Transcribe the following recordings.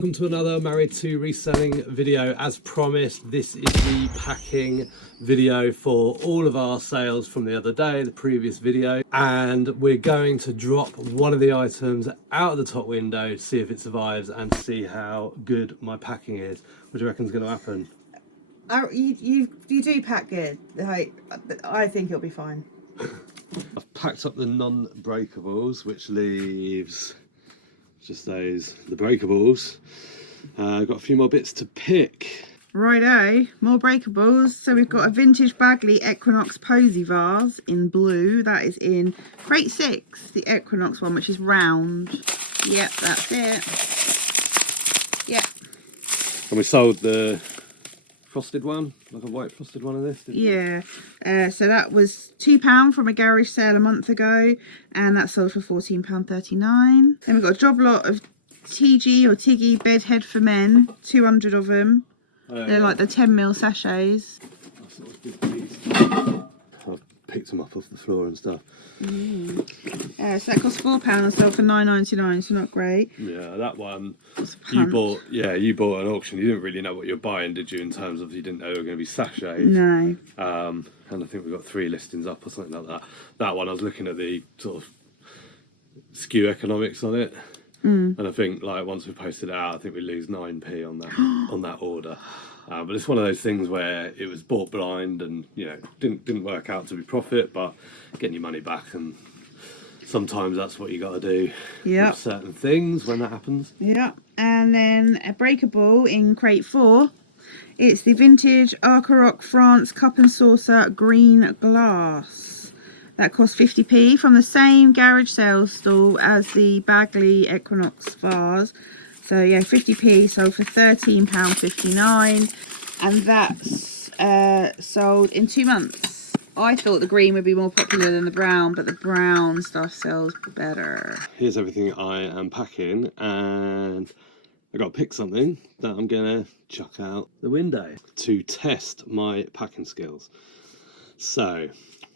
Welcome to another Married to Reselling video. As promised, this is the packing video for all of our sales from the other day, the previous video, and we're going to drop one of the items out of the top window, see if it survives and see how good my packing is. What do you reckon is going to happen? You do pack good. I think it'll be fine. I've packed up the non-breakables, which leaves just the breakables. I've got a few more bits to pick. Righto, more breakables. So we've got a vintage Bagley Equinox Posy vase in blue. That is in crate 6, the Equinox one, which is round. Yep, that's it. Yep. And we sold the frosted one, like a white frosted one of this, didn't Yeah. So that was £2 from a garage sale a month ago, and that sold for £14.39. Then we've got a job lot of TG or Tiggy bed head for men, 200 of them. They're like the 10mm sachets. I've picked them up off the floor and stuff. So that cost £4 and sold for £9.99, so not great. Yeah, that one you bought an auction. You didn't really know what you're buying, did you, in terms of you didn't know they were going to be sachets? No. And I think we got 3 listings up or something like that. That one I was looking at the sort of skew economics on it. And I think like once we posted it out, I think we lose 9p on that on that order. But it's one of those things where it was bought blind and didn't work out to be profit, but getting your money back, and sometimes that's what you got to do with certain things when that happens. Yeah, and then a breakable in crate 4. It's the vintage Arcaroc France cup and saucer green glass. That cost 50p from the same garage sales stall as the Bagley Equinox vase. So yeah, 50p, sold for £13.59, and that's sold in 2 months. I thought the green would be more popular than the brown, but the brown stuff sells better. Here's everything I am packing, and I got to pick something that I'm gonna chuck out the window to test my packing skills. So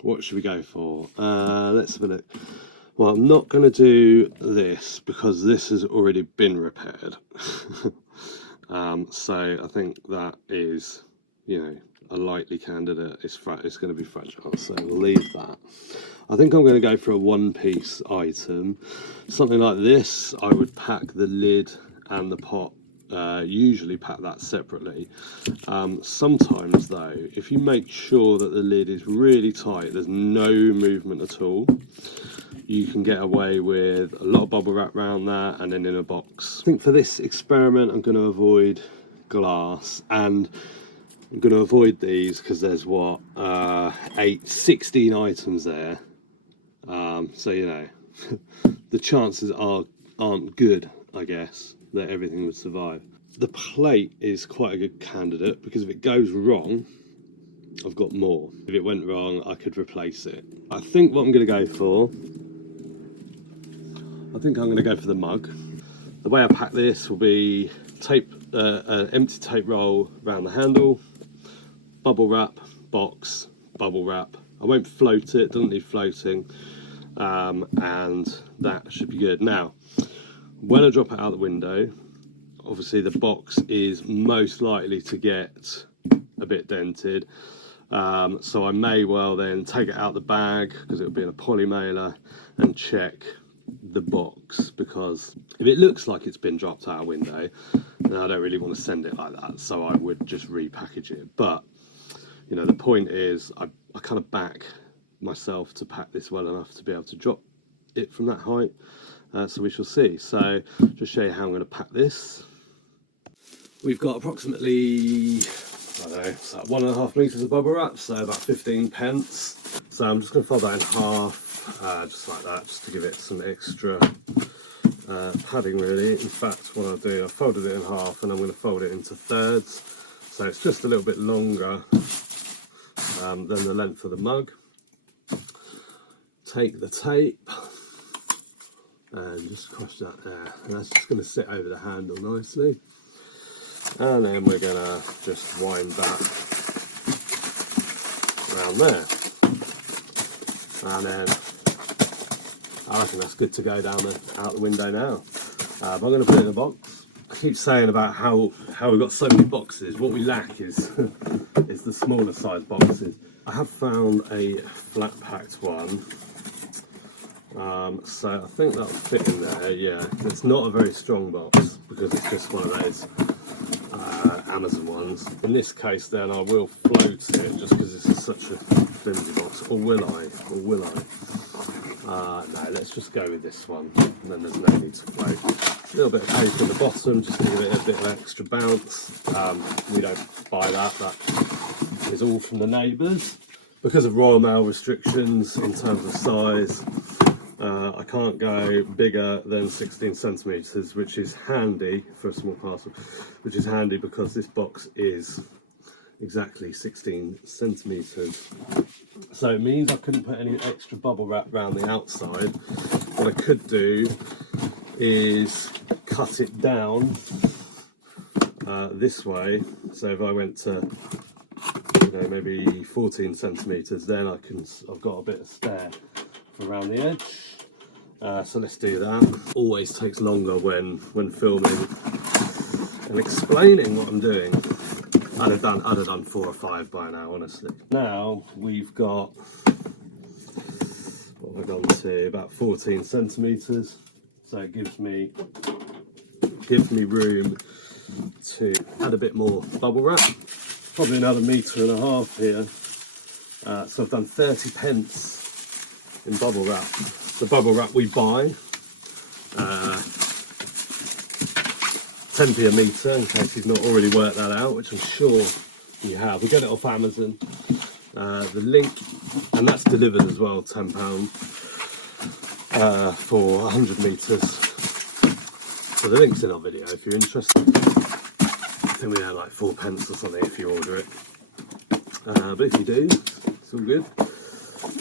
what should we go for? Let's have a look. Well, I'm not going to do this because this has already been repaired. So I think that is, a likely candidate. It's going to be fragile, so we'll leave that. I think I'm going to go for a one-piece item. Something like this, I would pack the lid and the pot. Usually pack that separately. Sometimes though, if you make sure that the lid is really tight, there's no movement at all, you can get away with a lot of bubble wrap around that and then in a box. I think for this experiment I'm going to avoid glass, and I'm going to avoid these because there's 16 items there. So the chances aren't good, I guess, that everything would survive. The plate is quite a good candidate because if it goes wrong, I've got more. If it went wrong, I could replace it. I think what I'm going to go for, the mug. The way I pack this will be an empty tape roll around the handle, bubble wrap, box, bubble wrap. I won't float it, doesn't need floating, and that should be good. Now, when I drop it out the window, obviously the box is most likely to get a bit dented, so I may well then take it out the bag because it'll be in a poly mailer and check the box, because if it looks like it's been dropped out a window, then I don't really want to send it like that, so I would just repackage it. But the point is I kind of back myself to pack this well enough to be able to drop it from that height. So we shall see. So just show you how I'm going to pack this. We've got approximately, I don't know, it's like 1.5 meters of bubble wrap, so about 15 pence. So I'm just going to fold that in half, just like that, just to give it some extra padding really. In fact, what I'll do, I've folded it in half and I'm going to fold it into thirds. So it's just a little bit longer than the length of the mug. Take the tape and just crush that there, and that's just going to sit over the handle nicely, and then we're going to just wind that around there, and then I reckon that's good to go out the window now. I'm going to put it in a box. keep saying about how we've got so many boxes. What we lack is is the smaller size boxes. I have found a flat packed one, so I think that'll fit in there. Yeah, it's not a very strong box because it's just one of those Amazon ones. In this case, then I will float it just because this is such a flimsy box. Or will I? Or will I? No, let's just go with this one, and then there's no need to float. A little bit of paper at the bottom just to give it a bit of extra bounce. We don't buy that, that is all from the neighbours. Because of Royal Mail restrictions in terms of size, I can't go bigger than 16 centimetres, which is handy for a small parcel, which is handy because this box is exactly 16 centimetres. So it means I couldn't put any extra bubble wrap around the outside. What I could do is cut it down this way. So if I went to, you know, maybe 14 centimetres, then I've got a bit of spare around the edge. So let's do that. Always takes longer when filming and explaining what I'm doing. I'd have done 4 or 5 by now, honestly. Now we've got, what have I gone to, about 14 centimetres. So it gives me room to add a bit more bubble wrap. Probably another 1.5 metres here. So I've done 30 pence in bubble wrap. The bubble wrap we buy, 10p a metre, in case you've not already worked that out, which I'm sure you have. We get it off Amazon. The link, and that's delivered as well, £10 for 100 metres. So the link's in our video if you're interested. I think we have like 4 pence or something if you order it. But if you do, it's all good.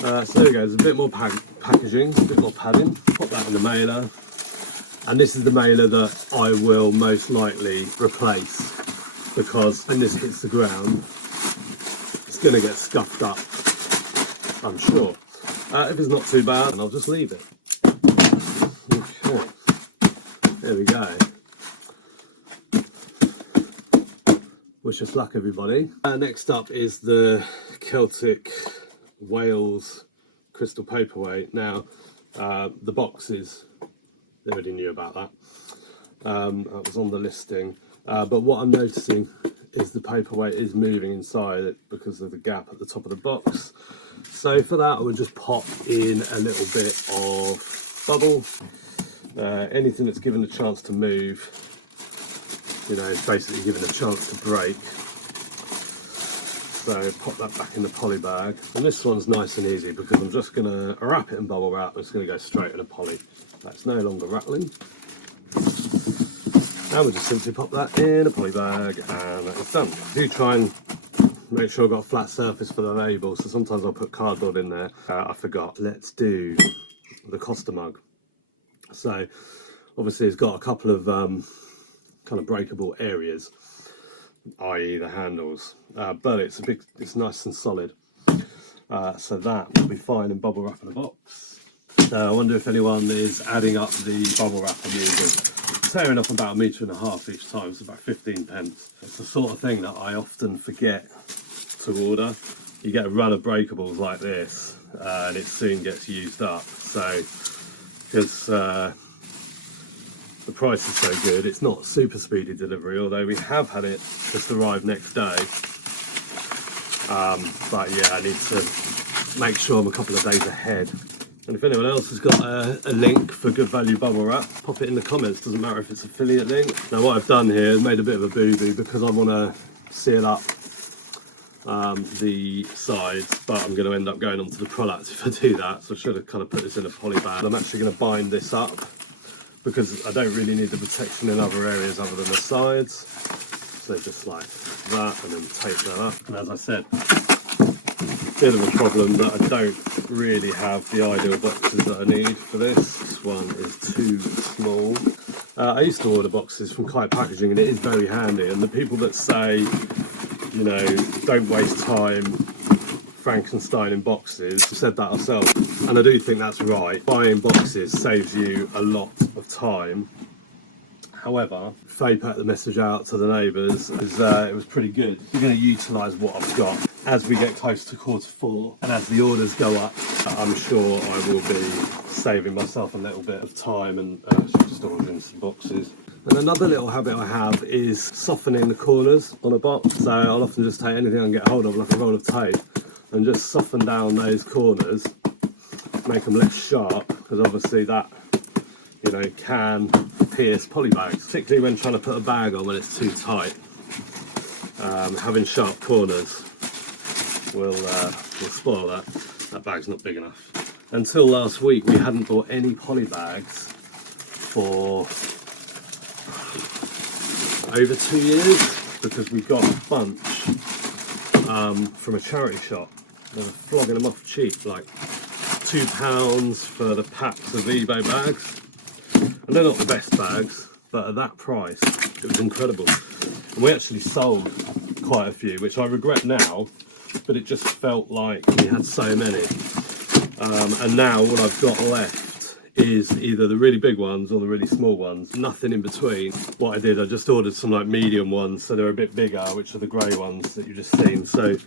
So there we go, there's a bit more packaging, a bit more padding. Pop that in the mailer. And this is the mailer that I will most likely replace, because when this hits the ground, it's going to get scuffed up, I'm sure. If it's not too bad, then I'll just leave it. Okay, there we go. Wish us luck, everybody. Next up is the Celtic Wales crystal paperweight. Now, the boxes, they already knew about that. That was on the listing. But what I'm noticing is the paperweight is moving inside it because of the gap at the top of the box. So for that, I would just pop in a little bit of bubble. Anything that's given a chance to move, you know, is basically given a chance to break. So pop that back in the poly bag. And this one's nice and easy because I'm just going to wrap it in bubble wrap. It's going to go straight in a poly. That's no longer rattling. And we'll just simply pop that in a poly bag and it's done. Do try and make sure I've got a flat surface for the label. So sometimes I'll put cardboard in there. I forgot. Let's do the Costa mug. So obviously it's got a couple of kind of breakable areas, i.e. the handles, but it's nice and solid. So that will be fine in bubble wrap in the box. I wonder if anyone is adding up the bubble wrap I'm using. Tearing up about 1.5 metres each time, it's about 15 pence. It's the sort of thing that I often forget to order. You get a run of breakables like this, and it soon gets used up. So, because the price is so good, it's not super speedy delivery, although we have had it just arrive next day. But yeah, I need to make sure I'm a couple of days ahead. And if anyone else has got a link for good value bubble wrap, pop it in the comments. Doesn't matter if it's affiliate link. Now what I've done here is made a bit of a boo-boo because I want to seal up the sides, but I'm going to end up going onto the product if I do that. So I should have kind of put this in a poly bag. I'm actually going to bind this up because I don't really need the protection in other areas other than the sides. So just like that, and then tape that up. And as I said, bit of a problem that I don't really have the ideal boxes that I need for this. This one is too small. I used to order boxes from Kite Packaging and it is very handy, and the people that say, you know, don't waste time Frankenstein in boxes, I've said that ourselves, and I do think that's right. Buying boxes saves you a lot of time. However, Faye put the message out to the neighbours, it was pretty good. We're going to utilise what I've got. As we get close to Q4 and as the orders go up, I'm sure I will be saving myself a little bit of time and actually just ordering some boxes. And another little habit I have is softening the corners on a box. So I'll often just take anything I can get hold of, like a roll of tape, and just soften down those corners, make them less sharp, because obviously that, you know, can pierce poly bags, particularly when trying to put a bag on when it's too tight. Having sharp corners will spoil that. That bag's not big enough. Until last week, we hadn't bought any poly bags for over 2 years because we got a bunch from a charity shop. They were flogging them off cheap, like £2 for the packs of eBay bags. And they're not the best bags, but at that price, it was incredible. And we actually sold quite a few, which I regret now, but it just felt like we had so many. And now what I've got left is either the really big ones or the really small ones, nothing in between. What I did, I just ordered some like medium ones, so they're a bit bigger, which are the grey ones that you've just seen. So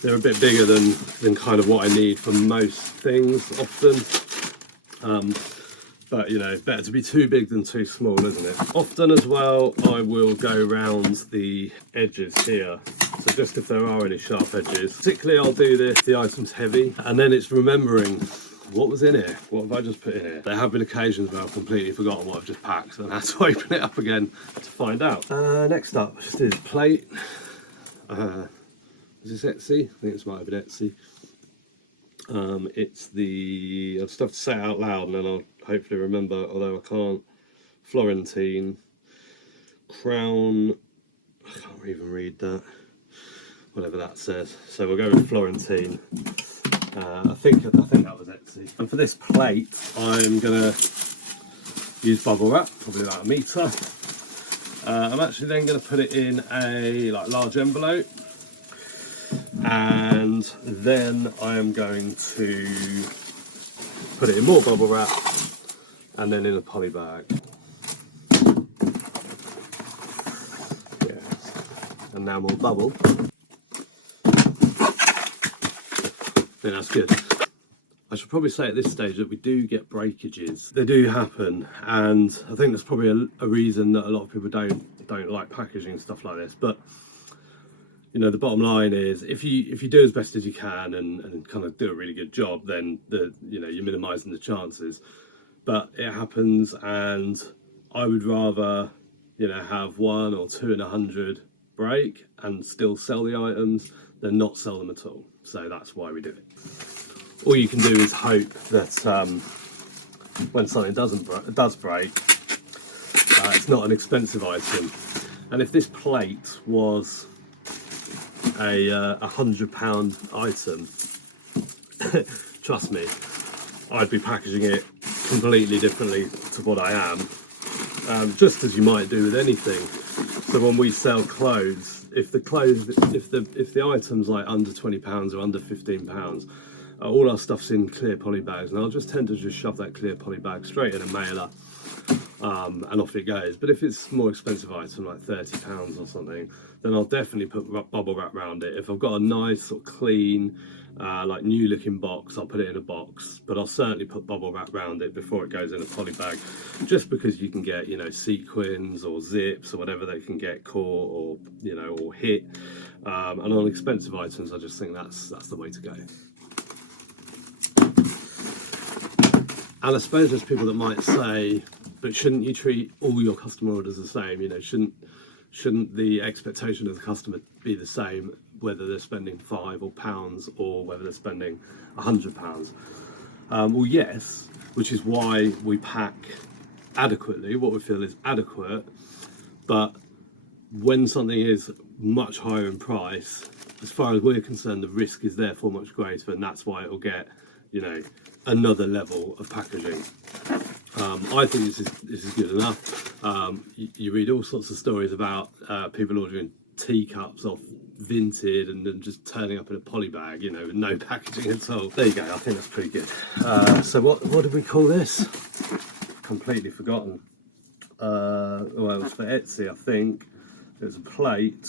they're a bit bigger than kind of what I need for most things often. But you know, better to be too big than too small, isn't it? Often as well, I will go round the edges here. So just if there are any sharp edges. Particularly I'll do this, if the item's heavy, and then it's remembering what was in here. What have I just put in here? There have been occasions where I've completely forgotten what I've just packed and I had to open it up again to find out. Next up, I just did a plate. Is this Etsy? I think this might have been Etsy. It's the, I'll just have to say it out loud and then I'll hopefully remember, although I can't. Florentine Crown, I can't even read that, whatever that says. So we'll go with Florentine. I think that was Etsy. And for this plate, I'm gonna use bubble wrap, probably about 1 metre. I'm actually then gonna put it in a large envelope. And then I am going to put it in more bubble wrap and then in a poly bag. Yes. And now more bubble. I think that's good. I should probably say at this stage that we do get breakages. They do happen, and I think that's probably a reason that a lot of people don't like packaging and stuff like this. But you know, the bottom line is if you do as best as you can and kind of do a really good job, then you're minimising the chances. But it happens, and I would rather have 1 or 2 in 100 break and still sell the items than not sell them at all. So that's why we do it. All you can do is hope that when something does break, it's not an expensive item. And if this plate was a £100 item, trust me, I'd be packaging it completely differently to what I am, just as you might do with anything. So when we sell clothes, if the item's like under £20 or under £15, all our stuff's in clear poly bags, and I'll just tend to just shove that clear poly bag straight in a mailer, and off it goes. But if it's a more expensive item, like £30 or something, then I'll definitely put bubble wrap around it. If I've got a nice sort of clean, like new looking box, I'll put it in a box, but I'll certainly put bubble wrap around it before it goes in a poly bag, just because you can get, sequins or zips or whatever they can get caught or, or hit. And on expensive items, I just think that's the way to go. And I suppose there's people that might say, but shouldn't you treat all your customer orders the same? Shouldn't the expectation of the customer be the same, whether they're spending £5 or pounds or whether they're spending £100? Well, yes, which is why we pack adequately, what we feel is adequate. But when something is much higher in price, as far as we're concerned, the risk is therefore much greater, and that's why it'll get, another level of packaging. I think this is good enough. You read all sorts of stories about people ordering teacups off Vinted and then just turning up in a poly bag, with no packaging at all. There you go. I think that's pretty good. So what did we call this? Completely forgotten. well, it was for Etsy, I think. It was a plate,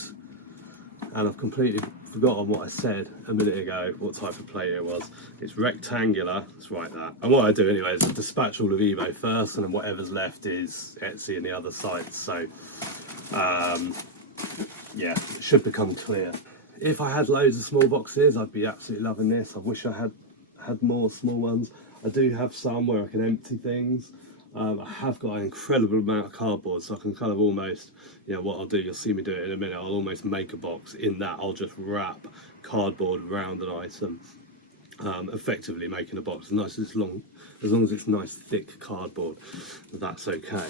and I've completely forgotten what I said a minute ago, what type of plate it was. It's rectangular, let's write that. And what I do anyway is I dispatch all of eBay first, and then whatever's left is Etsy and the other sites. So, yeah, it should become clear. If I had loads of small boxes, I'd be absolutely loving this. I wish I had more small ones. I do have some where I can empty things. I have got an incredible amount of cardboard, so I can kind of almost, you know, what I'll do, you'll see me do it in a minute, I'll almost make a box. In that, I'll just wrap cardboard around an item, effectively making a box as long as it's nice thick cardboard. That's okay.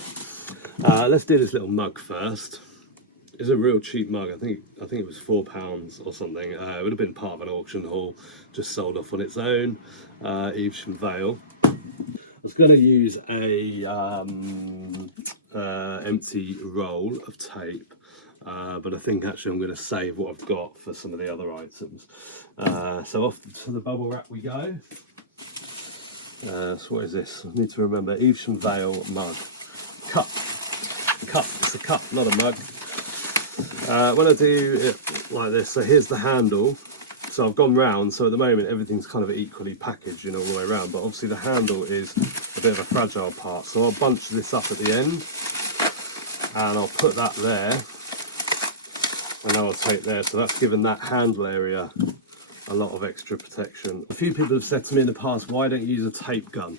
Let's do this little mug first. It's a real cheap mug. I think it was £4 or something. It would have been part of an auction haul, just sold off on its own. Evesham Vale. I was going to use a empty roll of tape, but I think actually I'm going to save what I've got for some of the other items. So off to the bubble wrap we go. So what is this? I need to remember. Evesham Vale mug. Cup. It's a cup, not a mug. When I do it like this, so here's the handle. So I've gone round, so at the moment everything's kind of equally packaged, you know, all the way around, but obviously the handle is a bit of a fragile part, so I'll bunch this up at the end and I'll put that there, and now I'll take there, so that's given that handle area a lot of extra protection. A few people have said to me in the past, why don't you use a tape gun?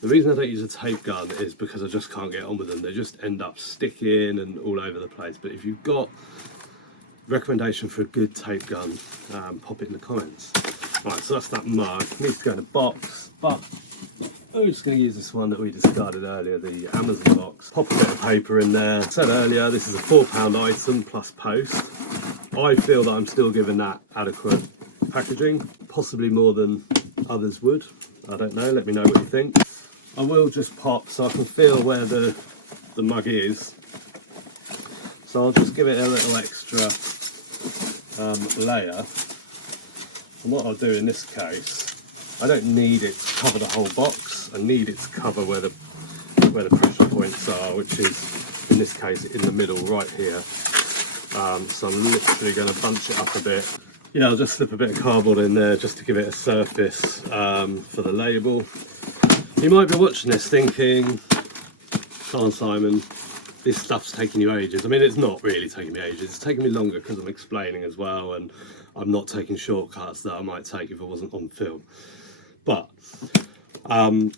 The reason I don't use a tape gun is because I just can't get on with them. They just end up sticking and all over the place. But if you've got recommendation for a good tape gun, pop it in the comments. Right, so that's that mug. Needs to go in a box, but I'm just going to use this one that we discarded earlier, the Amazon box. Pop a bit of paper in there. I said earlier, this is a £4 item plus post. I feel that I'm still giving that adequate packaging, possibly more than others would. I don't know, let me know what you think. I will just pop so I can feel where the mug is. So I'll just give it a little extra layer. And what I'll do in this case, I don't need it to cover the whole box. I need it to cover where the pressure points are, which is in this case in the middle right here. So I'm literally going to bunch it up a bit. Yeah, I'll just slip a bit of cardboard in there just to give it a surface for the label. You might be watching this thinking, "Oh, Simon, this stuff's taking you ages." I mean, it's not really taking me ages. It's taking me longer because I'm explaining as well, and I'm not taking shortcuts that I might take if I wasn't on film. But the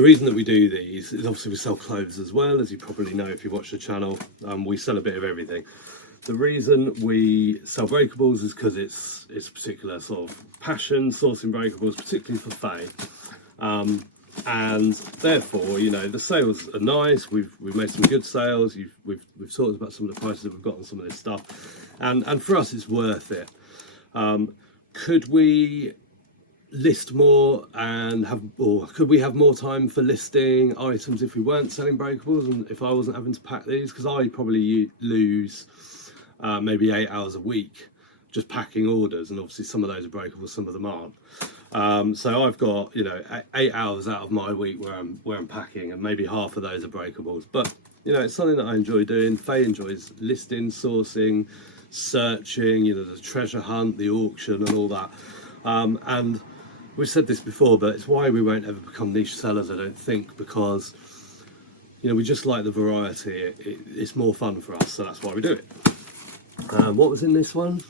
reason that we do these is obviously we sell clothes as well, as you probably know if you watch the channel. We sell a bit of everything. The reason we sell breakables is because it's a particular sort of passion, sourcing breakables, particularly for Faye. And therefore, you know, the sales are nice. We've made some good sales. We've talked about some of the prices that we've got on some of this stuff, and for us, it's worth it. Could we list more and could we have more time for listing items if we weren't selling breakables and if I wasn't having to pack these? Because I probably lose maybe 8 hours a week just packing orders, and obviously some of those are breakables, some of them aren't. So I've got, you know, 8 hours out of my week where I'm packing, and maybe half of those are breakables. But you know, it's something that I enjoy doing. Faye enjoys listing, sourcing, searching, you know, the treasure hunt, the auction, and all that. And we've said this before, but it's why we won't ever become niche sellers, I don't think, because you know we just like the variety. It's more fun for us, so that's why we do it. What was in this one?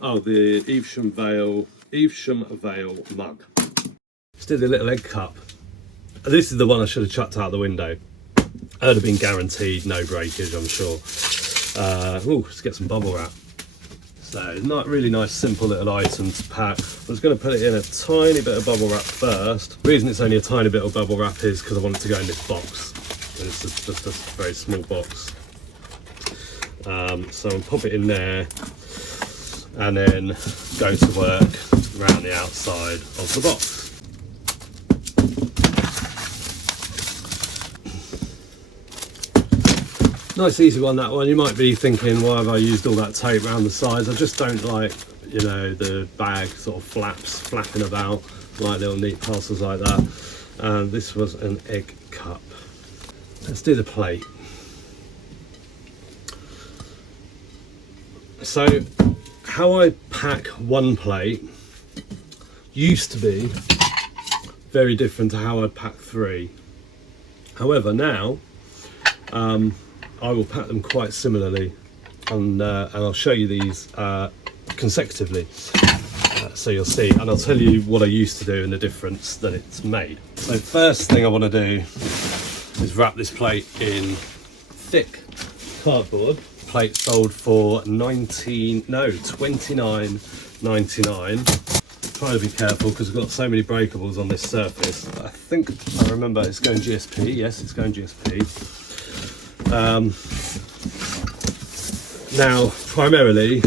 Oh, the Evesham Vale mug. Just did a little egg cup. This is the one I should have chucked out the window. It would have been guaranteed no breakage, I'm sure. Let's get some bubble wrap. So, not really nice, simple little item to pack. I was going to put it in a tiny bit of bubble wrap first. The reason it's only a tiny bit of bubble wrap is because I want it to go in this box. And it's just a very small box. So I'll pop it in there and then go to work around the outside of the box. Nice easy one, that one. You might be thinking, why have I used all that tape around the sides? I just don't like, you know, the bag sort of flapping about like little neat parcels like that. And this was an egg cup. let's do the plate. So how I pack one plate used to be very different to how I pack 3. However, now I will pack them quite similarly, and I'll show you these consecutively, so you'll see, and I'll tell you what I used to do and the difference that it's made. So first thing I want to do is wrap this plate in thick cardboard. Plate sold for $29.99. Trying to be careful because I've got so many breakables on this surface. I think I remember it's going GSP. Yes, it's going GSP. Now, primarily,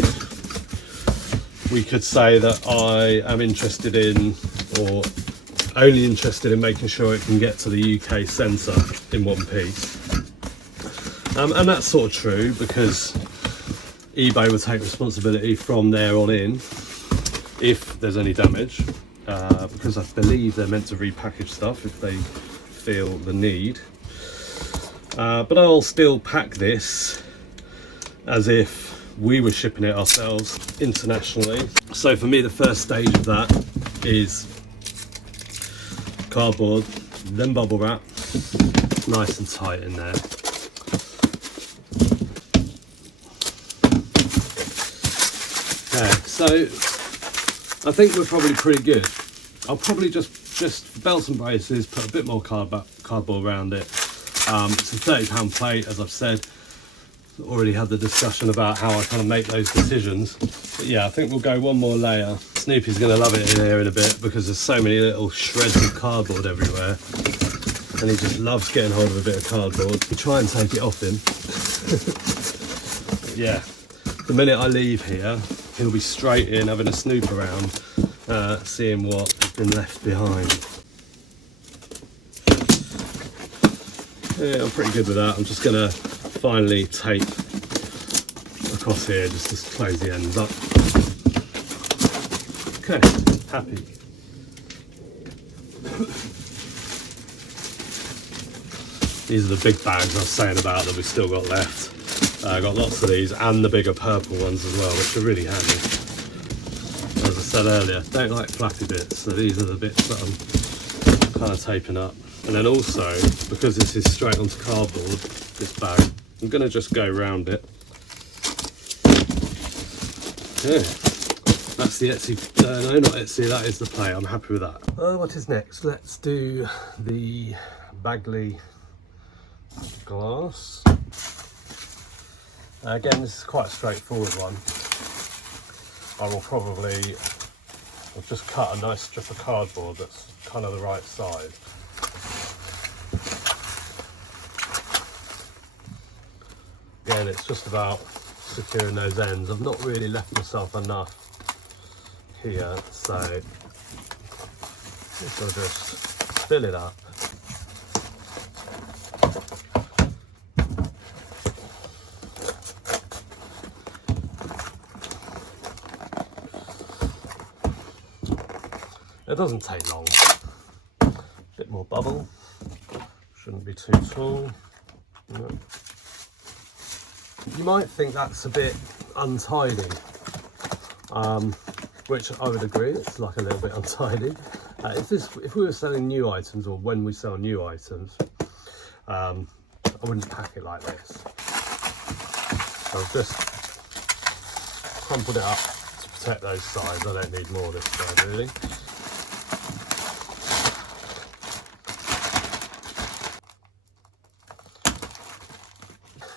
we could say that I am interested in, or only interested in, making sure it can get to the UK centre in one piece. And that's sort of true, because eBay will take responsibility from there on in if there's any damage, because I believe they're meant to repackage stuff if they feel the need. But I'll still pack this as if we were shipping it ourselves internationally. So for me, the first stage of that is cardboard, then bubble wrap, nice and tight in there. Okay, so I think we're probably pretty good. I'll probably just for belts and braces, put a bit more cardboard around it. It's a £30 plate, as I've said. Already had the discussion about how I kind of make those decisions. But yeah, I think we'll go one more layer. Snoopy's going to love it in here in a bit, because there's so many little shreds of cardboard everywhere. And he just loves getting hold of a bit of cardboard. We try and take it off him. But yeah, the minute I leave here, he'll be straight in having a snoop around, seeing what has been left behind. Yeah, I'm pretty good with that. I'm just gonna finally tape across here just to close the ends up. Okay, happy. These are the big bags I was saying about that we've still got left. I got lots of these, and the bigger purple ones as well, which are really handy. As I said earlier, don't like flappy bits, so these are the bits that I'm kind of taping up. And then also, because this is straight onto cardboard, this bag, I'm going to just go around it. Yeah, that's the Etsy, no, not Etsy, that is the plate. I'm happy with that. What is next? Let's do the Bagley glass. Again, this is quite a straightforward one. I will probably, I'll just cut a nice strip of cardboard that's kind of the right size. Again, it's just about securing those ends. I've not really left myself enough here, so I'm going to just fill it up. It doesn't take long. A bit more bubble. Shouldn't be too tall. No. You might think that's a bit untidy, which I would agree, it's like a little bit untidy. If we were selling new items, or when we sell new items, I wouldn't pack it like this. So I've just crumpled it up to protect those sides. I don't need more this side really.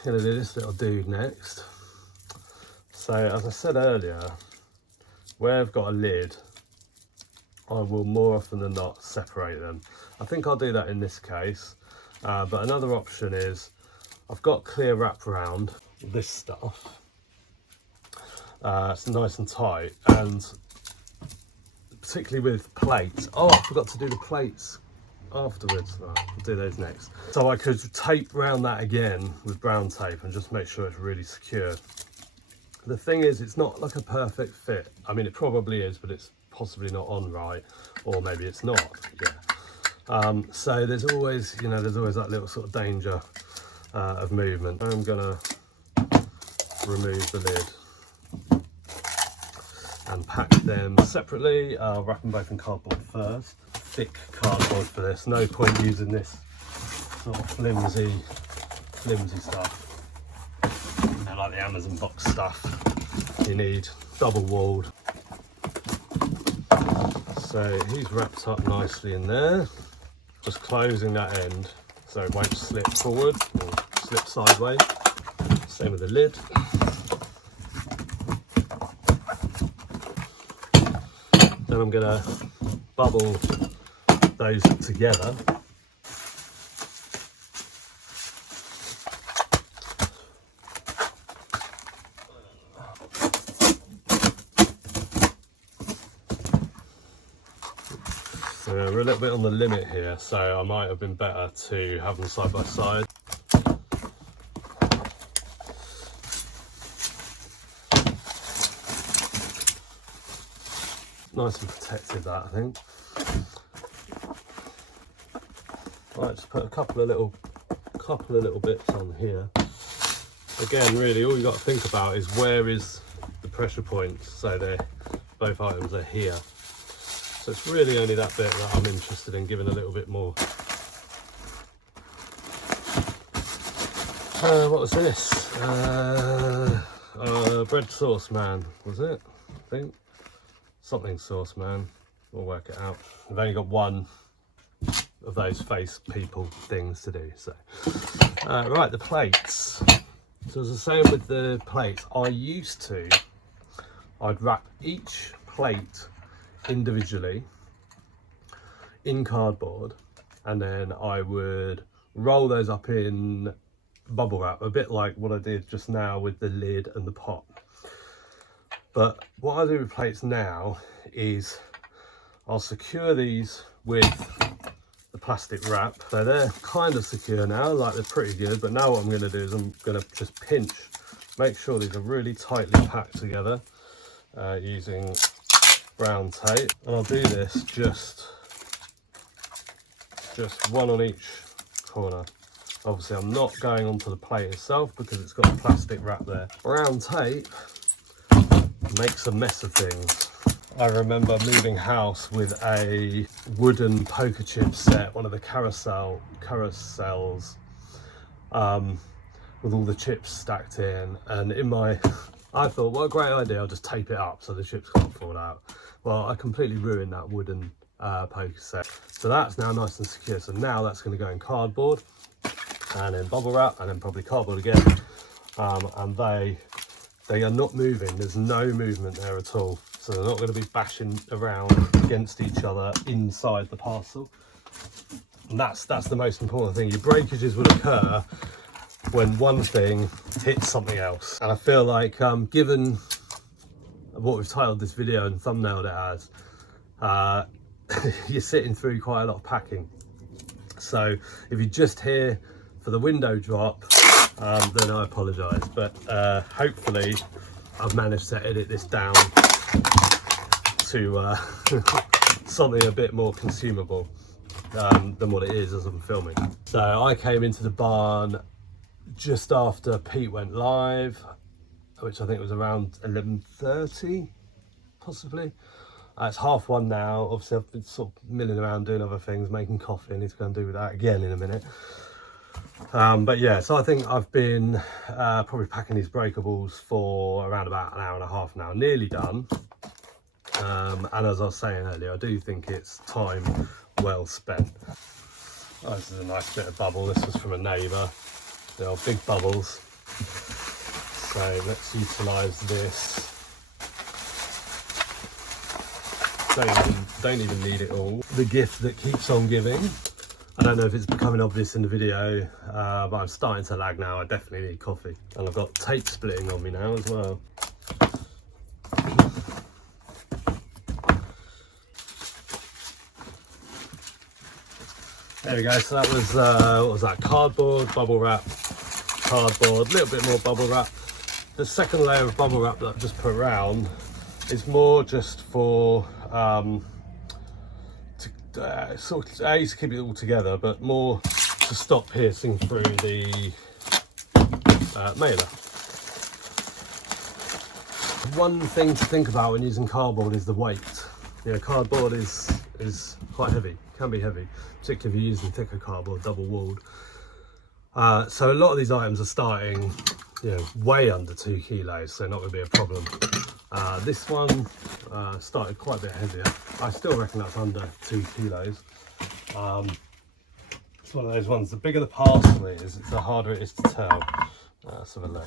Going to do this little dude next. So as I said earlier, where I've got a lid, I will more often than not separate them. I think I'll do that in this case, but another option is I've got clear wrap around this stuff. It's nice and tight, and particularly with plates. Oh, I forgot to do the plates afterwards. Right, I'll do those next. So I could tape round that again with brown tape and just make sure it's really secure. The thing is, it's not like a perfect fit. I mean, it probably is, but it's possibly not on right, or maybe it's not. Yeah. So there's always, you know, there's always that little sort of danger of movement. I'm gonna remove the lid and pack them separately. I'll wrap them both in cardboard first. Thick cardboard for this. No point using this sort of flimsy stuff. You know, like the Amazon box stuff. You need double walled. So he's wrapped up nicely in there. Just closing that end so it won't slip forward or slip sideways. Same with the lid. Then I'm going to bubble those together. So we're a little bit on the limit here, so I might have been better to have them side by side. Nice and protected, that, I think. Right, just put a couple of little bits on here. Again, really, all you got to think about is where is the pressure point. So both items are here. So it's really only that bit that I'm interested in giving a little bit more. What was this? Bread sauce man, was it? I think. Something sauce man. We'll work it out. I've only got one of those face people things to do. So, right, the plates. So as I was saying with the plates, I'd wrap each plate individually in cardboard, and then I would roll those up in bubble wrap, a bit like what I did just now with the lid and the pot. But what I do with plates now is I'll secure these with the plastic wrap. So they're kind of secure now, like they're pretty good, but now what I'm going to do is I'm going to just pinch, make sure these are really tightly packed together using brown tape. And I'll do this just one on each corner. Obviously I'm not going onto the plate itself because it's got a plastic wrap there. Brown tape makes a mess of things. I remember moving house with a wooden poker chip set, one of the carousels, with all the chips stacked in, and I thought, what a great idea, I'll just tape it up so the chips can't fall out. Well, I completely ruined that wooden poker set. So that's now nice and secure. So now that's going to go in cardboard, and then bubble wrap, and then probably cardboard again. And they are not moving. There's no movement there at all. So they're not going to be bashing around against each other inside the parcel. And that's the most important thing. Your breakages will occur when one thing hits something else. And I feel like, given what we've titled this video and thumbnailed it as, you're sitting through quite a lot of packing. So if you're just here for the window drop, then I apologise, but hopefully I've managed to edit this down to something a bit more consumable than what it is as I'm filming. So I came into the barn just after Pete went live, which I think was around 11:30, possibly. It's 1:30 now. Obviously I've been sort of milling around doing other things, making coffee. I need to go and do that again in a minute. But yeah, so I think I've been probably packing these breakables for around about an hour and a half now, nearly done. And as I was saying earlier, I do think it's time well spent. Oh, this is a nice bit of bubble. This was from a neighbour. They are big bubbles. So let's utilise this. Don't even need it all. The gift that keeps on giving. I don't know if it's becoming obvious in the video, but I'm starting to lag now. I definitely need coffee. And I've got tape splitting on me now as well. There we go. So that was, what was that? Cardboard, bubble wrap, cardboard, a little bit more bubble wrap. The second layer of bubble wrap that I've just put around is more just for, sort of A, to keep it all together, but more to stop piercing through the mailer. One thing to think about when using cardboard is the weight. You know, cardboard is quite heavy, can be heavy, particularly if you're using thicker cardboard, double walled. So a lot of these items are starting, you know, way under 2 kilos, so not going to be a problem. This one started quite a bit heavier. I still reckon that's under 2 kilos. It's one of those ones, the bigger the parcel is, the harder it is to tell. Let's have a look.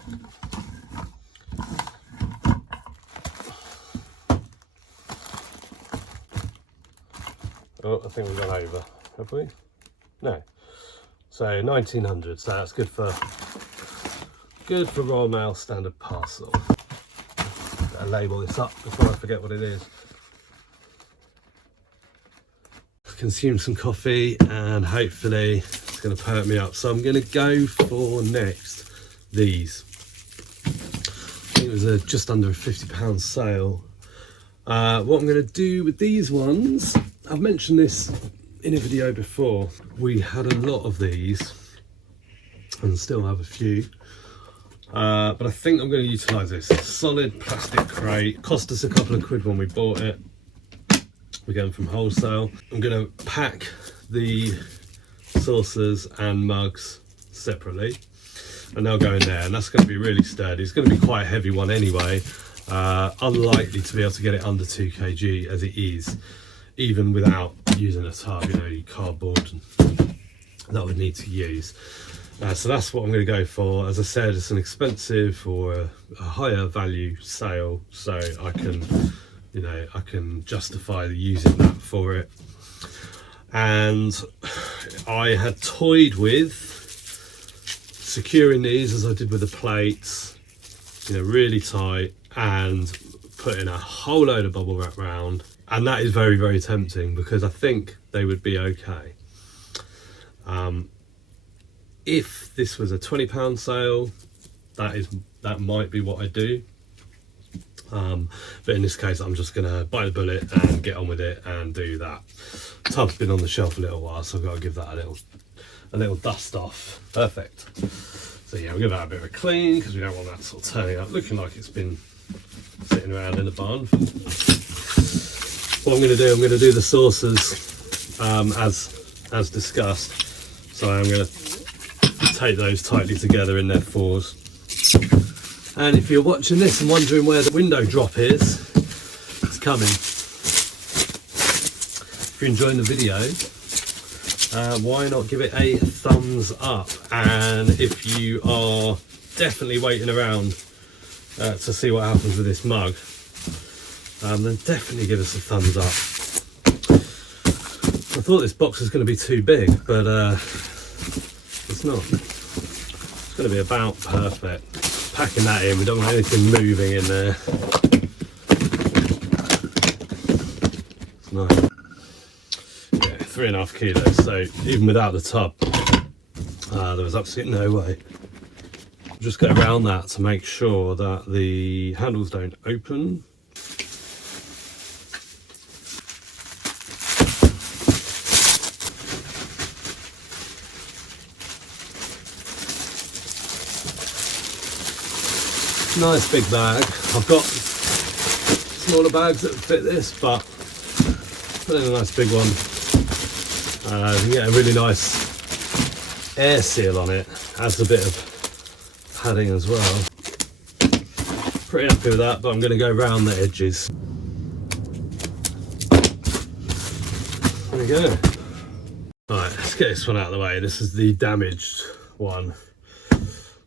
Oh, I think we've gone over, have we? No. So 1900, so that's good for Royal Mail standard parcel. Better label this up before I forget what it is. Consume some coffee and hopefully it's going to perk me up. So I'm going to go for next these. I think it was a just under a £50 sale. What I'm going to do with these ones, I've mentioned this in a video before. We had a lot of these and still have a few. But I think I'm going to utilise this. Solid plastic crate. Cost us a couple of quid when we bought it. We're going from wholesale. I'm going to pack the saucers and mugs separately, and they'll go in there, and that's going to be really sturdy. It's going to be quite a heavy one anyway. Unlikely to be able to get it under 2 kg as it is, even without using a tub, you know, cardboard that would need to use. So that's what I'm going to go for. As I said, it's an expensive or a higher value sale, so I can, you know, I can justify using that for it. And I had toyed with securing these as I did with the plates, you know, really tight, and putting a whole load of bubble wrap round. And that is very, very tempting because I think they would be okay. If this was a £20 sale, that might be what I do. But in this case, I'm just going to bite the bullet and get on with it and do that. Tub's been on the shelf a little while, so I've got to give that a little dust off. Perfect. So yeah, we'll give that a bit of a clean because we don't want that sort of turning up looking like it's been sitting around in the barn. What I'm going to do the saucers as discussed. So I'm going to tape those tightly together in their fours. And if you're watching this and wondering where the window drop is, it's coming. If you're enjoying the video, why not give it a thumbs up? And if you are definitely waiting around to see what happens with this mug, then definitely give us a thumbs up. I thought this box was going to be too big, but it's not. It's going to be about perfect. Packing that in, we don't want anything moving in there. It's nice. Yeah, 3.5 kilos, so even without the tub, there was absolutely no way. Just go around that to make sure that the handles don't open. Nice big bag. I've got smaller bags that fit this, but put in a nice big one. You can get a really nice air seal on it. Adds a bit of padding as well. Pretty happy with that, but I'm going to go round the edges. There we go. Alright, let's get this one out of the way. This is the damaged one.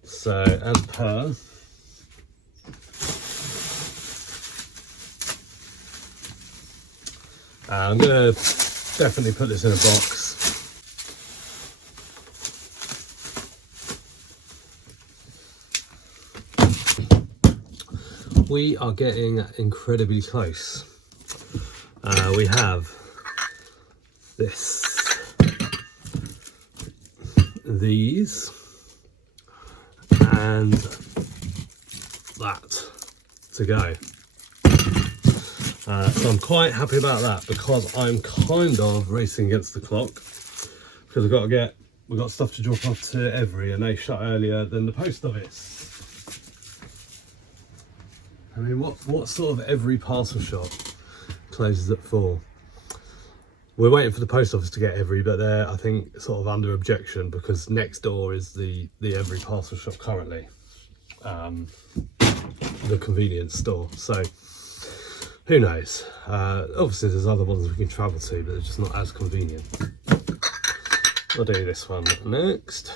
So as per, I'm going to definitely put this in a box. We are getting incredibly close. We have these, and that to go. So I'm quite happy about that because I'm kind of racing against the clock because we've got stuff to drop off to Every and they shut earlier than the post office. I mean, what sort of Every parcel shop closes at 4? We're waiting for the post office to get Every, but they're, I think, sort of under objection because next door is the Every parcel shop currently, the convenience store. So who knows? Obviously there's other ones we can travel to, but they're just not as convenient. I'll do this one next.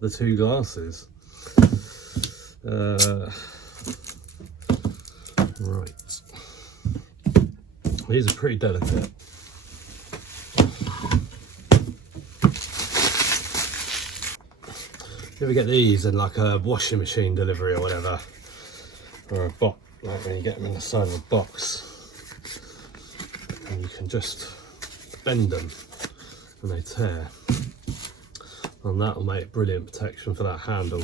The 2 glasses. Right. These are pretty delicate. You ever get these in like a washing machine delivery or whatever? Or a box, like when you get them in the side of a box. And you can just bend them and they tear. And that will make brilliant protection for that handle.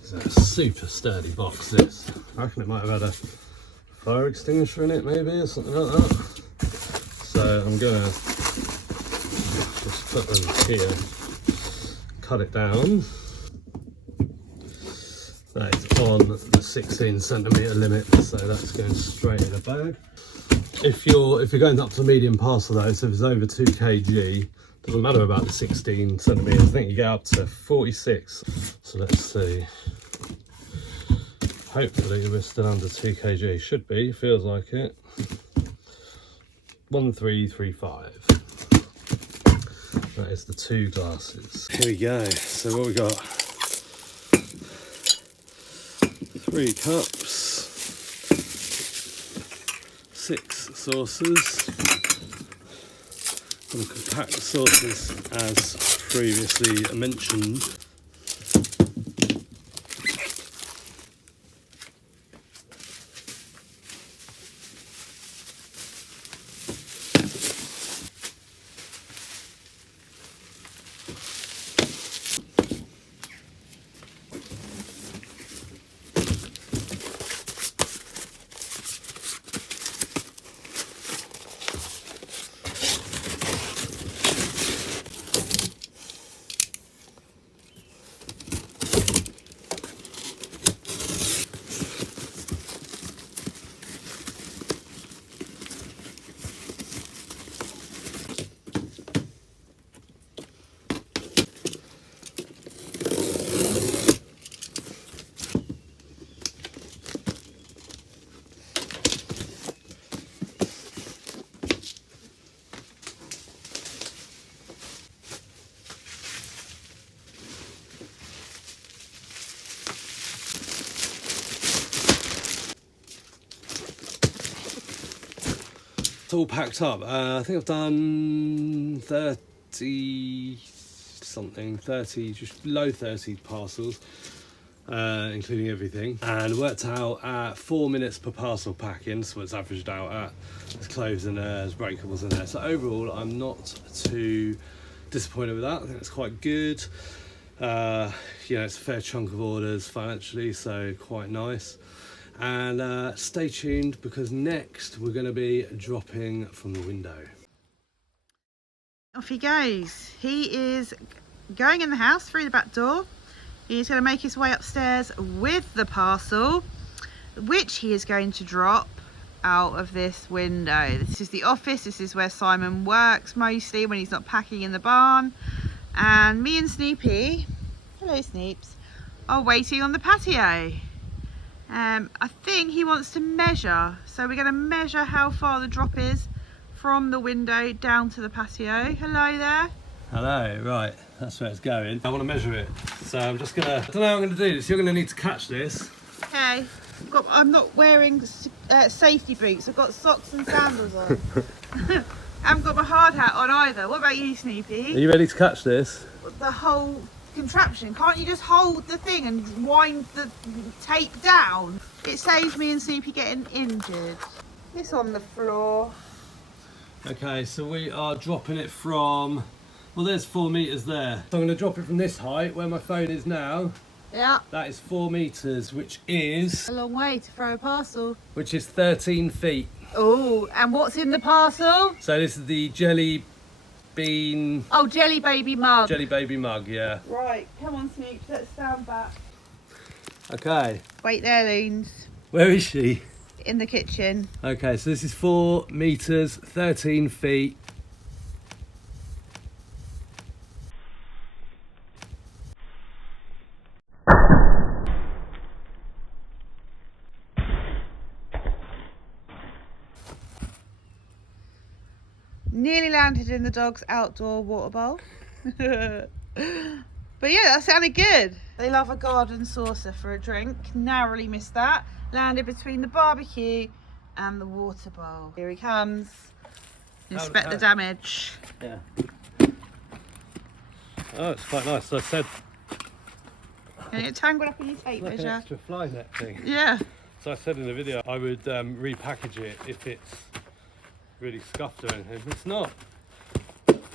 It's a super sturdy box, this. I reckon it might have had a fire extinguisher in it maybe or something like that. So I'm gonna just put them here, cut it down. That is on the 16cm limit, so that's going straight in a bag. If you're going up to medium parcel though, so if it's over 2 kg, doesn't matter about the 16cm. I think you get up to 46. So let's see. Hopefully we're still under 2 kg. Should be. Feels like it. 1335. That is the 2 glasses. Here we go. So what we got? 3 cups, 6 saucers, and compact saucers as previously mentioned. It's all packed up. I think I've done 30 something, 30, just low 30 parcels. including everything, and worked out at 4 minutes per parcel packing. So it's averaged out at. There's clothes in there, there's breakables in there. So overall, I'm not too disappointed with that. I think it's quite good. You know, it's a fair chunk of orders financially, so quite nice. And stay tuned, because next we're going to be dropping from the window. Off he goes. He is going in the house through the back door. He's going to make his way upstairs with the parcel, which he is going to drop out of this window. This is the office. This is where Simon works mostly when he's not packing in the barn. And me and Snoopy, hello Sneeps, are waiting on the patio. I think he wants to measure. So we're going to measure how far the drop is from the window down to the patio. Hello there. Hello, right, that's where it's going. I want to measure it, so I'm just gonna, I don't know how I'm gonna do this. You're gonna need to catch this. Okay, I'm not wearing safety boots. I've got socks and sandals on. I haven't got my hard hat on either. What about you, Snoopy? Are you ready to catch this? The whole contraption. Can't you just hold the thing and wind the tape down? It saves me and Snoopy getting injured. It's on the floor. Okay, so we are dropping it from, well, there's 4 meters there. So I'm going to drop it from this height where my phone is now. Yeah. That is 4 meters, which is A long way to throw a parcel. 13 feet. Oh, and what's in the parcel? So this is the jelly bean. Oh, jelly baby mug. Jelly baby mug, yeah. Right, come on, Snoop. Let's stand back. Okay. Wait there, Loons. Where is she? In the kitchen. Okay, so this is 4 meters, 13 feet. Nearly landed in the dog's outdoor water bowl. But yeah, that sounded good. They love a garden saucer for a drink. Narrowly missed that. Landed between the barbecue and the water bowl. Here he comes. Inspect the damage. Yeah. Oh, it's quite nice. So I said, Can it tangled up in your tape like an measure? extra fly net thing. Yeah. So I said in the video I would repackage it if it's really scuffed or anything. It's not.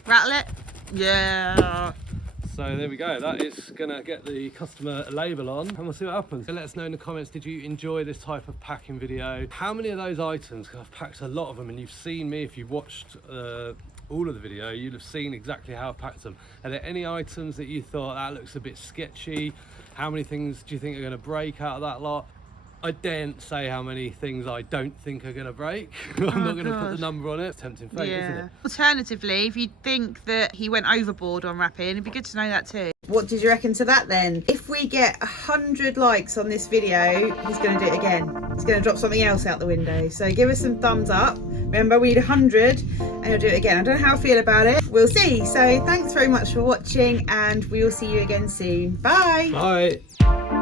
Rattle it. Yeah. So there we go. That is gonna get the customer label on, and we'll see what happens. So let us know in the comments, did you enjoy this type of packing video? How many of those items, because I've packed a lot of them, and you've seen me, if you've watched all of the video, you'll have seen exactly how I packed them. Are there any items that you thought that looks a bit sketchy? How many things do you think are going to break out of that lot? I daren't say how many things I don't think are going to break. I'm not going to put the number on it. It's tempting fate, isn't it? Alternatively, if you think that he went overboard on wrapping, it'd be good to know that too. What did you reckon to that then? If we get 100 likes on this video, he's going to do it again. He's going to drop something else out the window. So give us some thumbs up. Remember, we need 100 and he'll do it again. I don't know how I feel about it. We'll see. So thanks very much for watching, and we will see you again soon. Bye. Bye.